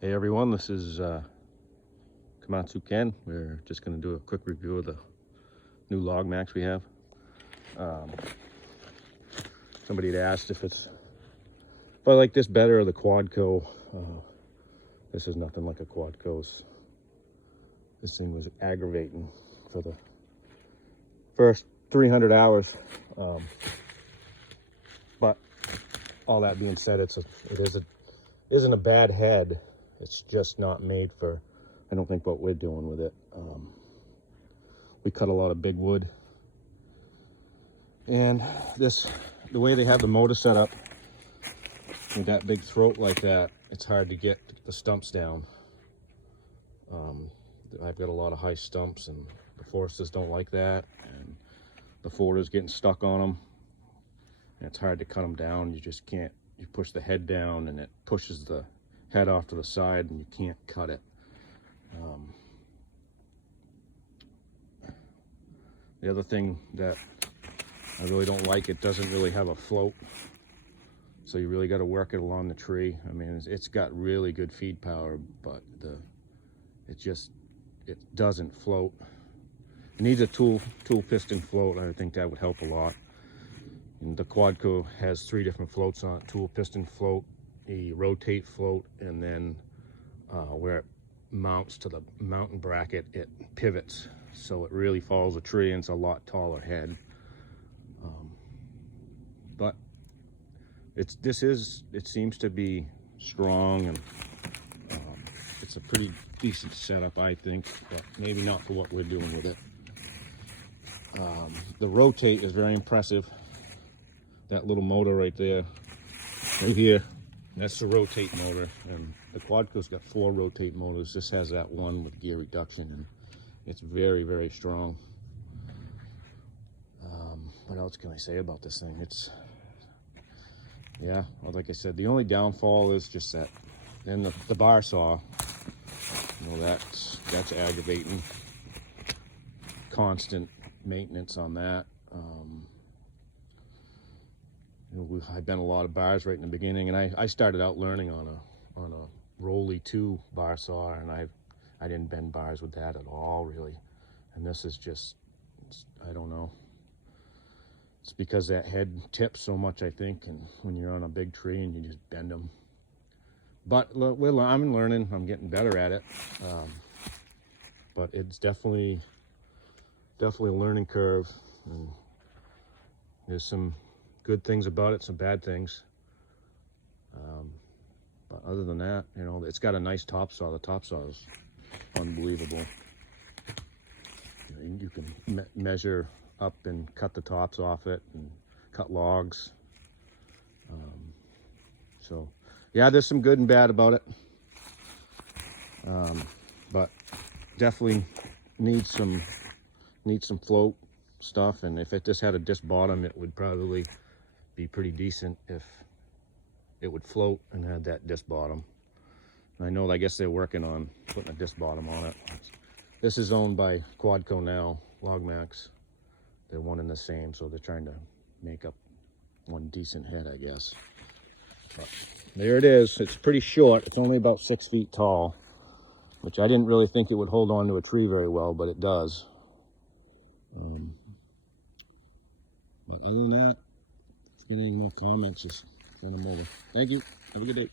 Hey everyone, this is Komatsu Ken. We're just going to do a quick review of the new Log Max we have. Somebody had asked if I like this better or the Quadco. This is nothing like a Quadco's. This thing was aggravating for the first 300 hours. But all that being said, it isn't a bad head. It's just not made for, I don't think, what we're doing with it. We cut a lot of big wood. And the way they have the motor set up, with that big throat like that, it's hard to get the stumps down. I've got a lot of high stumps, and the Foresters don't like that. And the Forder's getting stuck on them. And it's hard to cut them down. You just can't. You push the head down, and it pushes the head off to the side, and you can't cut it. The other thing that I really don't like, it doesn't really have a float, so you really got to work it along the tree. I mean, it's got really good feed power, but it doesn't float. It needs a tool piston float. I think that would help a lot. And the Quadco has 3 different floats on it: tool piston float, a rotate float, and then where it mounts to the mountain bracket, it pivots, so it really follows a tree, and it's a lot taller head. But it seems to be strong, and it's a pretty decent setup, I think, but maybe not for what we're doing with it. The rotate is very impressive. That little motor right there, right here, that's the rotate motor, and the Quadco's got 4 rotate motors. This has that one with gear reduction, and it's very, very strong. What else can I say about this thing? Yeah, well, like I said, the only downfall is just that. Then the bar saw, that's aggravating. Constant maintenance on that. I bent a lot of bars right in the beginning, and I started out learning on a Rolly 2 bar saw, and I didn't bend bars with that at all, really. And this is just, I don't know. It's because that head tips so much, I think, and when you're on a big tree and you just bend them. But I'm learning. I'm getting better at it. But it's definitely a learning curve, and there's some good things about it, some bad things. But other than that, it's got a nice top saw. The top saw is unbelievable. You can measure up and cut the tops off it and cut logs. So yeah, there's some good and bad about it. But definitely needs some float stuff, and if it just had a disc bottom, it would probably be pretty decent if it would float and had that disc bottom. And I guess they're working on putting a disc bottom on it. This is owned by Quadco now, Log Max. They're one and the same, so they're trying to make up one decent head, I guess. But there it is. It's pretty short. It's only about 6 feet tall, which I didn't really think it would hold on to a tree very well, but it does. But other than that, if you get any more comments, just send them over. Thank you. Have a good day.